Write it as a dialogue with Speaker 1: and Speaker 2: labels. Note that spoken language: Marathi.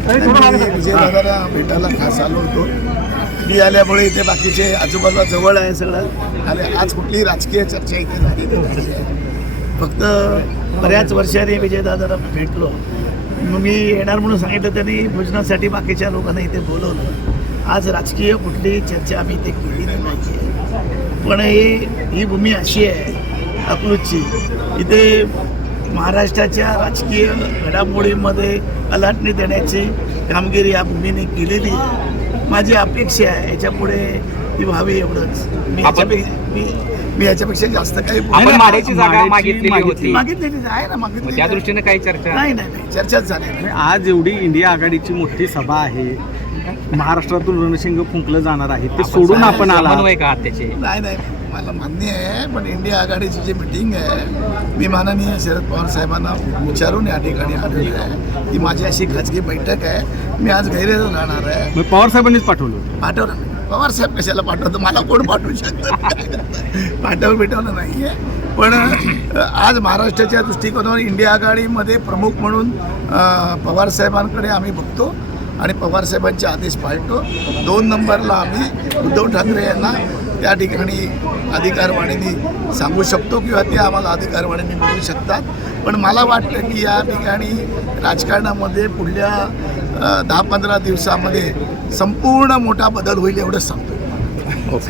Speaker 1: विजयदादाला भेटायला खास आलो होतो मी आल्यामुळे इथे बाकीचे आजूबाजूला जवळ आहे सगळं. आणि आज कुठलीही राजकीय चर्चा इथे झाली फक्त बऱ्याच वर्षांनी विजयदादाला भेटलो. मग मी येणार म्हणून सांगितलं त्यांनी भोजनासाठी बाकीच्या लोकांना इथे बोलवलं आज राजकीय कुठली चर्चा आम्ही इथे केली नाही पण ही ही भूमी अशी आहे अकलूजची इथे महाराष्ट्राच्या राजकीय घडामोडीमध्ये अलाटणी देण्याची कामगिरी या भूमीने केलेली आहे माझी अपेक्षा आहे. याच्यापुढे ती व्हावी एवढंच. मी याच्यापेक्षा मी मी याच्यापेक्षा जास्त काही
Speaker 2: आपण जागा मागितलेली होती.
Speaker 1: मागितलेली आहे ना
Speaker 2: मग
Speaker 1: मागितली
Speaker 2: त्या दृष्टीने काही चर्चा
Speaker 1: नाही नाही नाही. चर्चाच झाली नाही.
Speaker 3: आज एवढी इंडिया आघाडीची मोठी सभा आहे. महाराष्ट्रातून रणशिंग फुंकलं जाणार आहे. ते सोडून आपण आला.
Speaker 2: का त्याचे?
Speaker 1: नाही नाही. मला मान्य आहे पण इंडिया आघाडीची जी मिटिंग आहे मी माननीय शरद पवार साहेबांना विचारून या ठिकाणी आलेलो आहे. ती माझी अशी खाजगी बैठक आहे. मी आज गैरेज राहणार आहे.
Speaker 3: पवार साहेबांनीच पाठवलं.
Speaker 1: पाठवलं. पवार साहेब कशाला पाठवतो? मला कोण पाठवू शकतं? पाठवलं भेटवलं नाही आहे पण आज महाराष्ट्राच्या दृष्टिकोनावर इंडिया आघाडीमध्ये प्रमुख म्हणून अ, पवार साहेबांकडे आम्ही बघतो. आणि पवारसाहेबांचे आदेश पाळतो. दोन नंबरला आम्ही उद्धव ठाकरे यांना त्या ठिकाणी अधिकारवाणीने सांगू शकतो किंवा ते आम्हाला अधिकारवाणीने मिळू शकतात. पण मला वाटतं की या ठिकाणी राजकारणामध्ये पुढल्या दहा पंधरा दिवसामध्ये संपूर्ण मोठा बदल होईल एवढंच सांगतो.
Speaker 2: ओके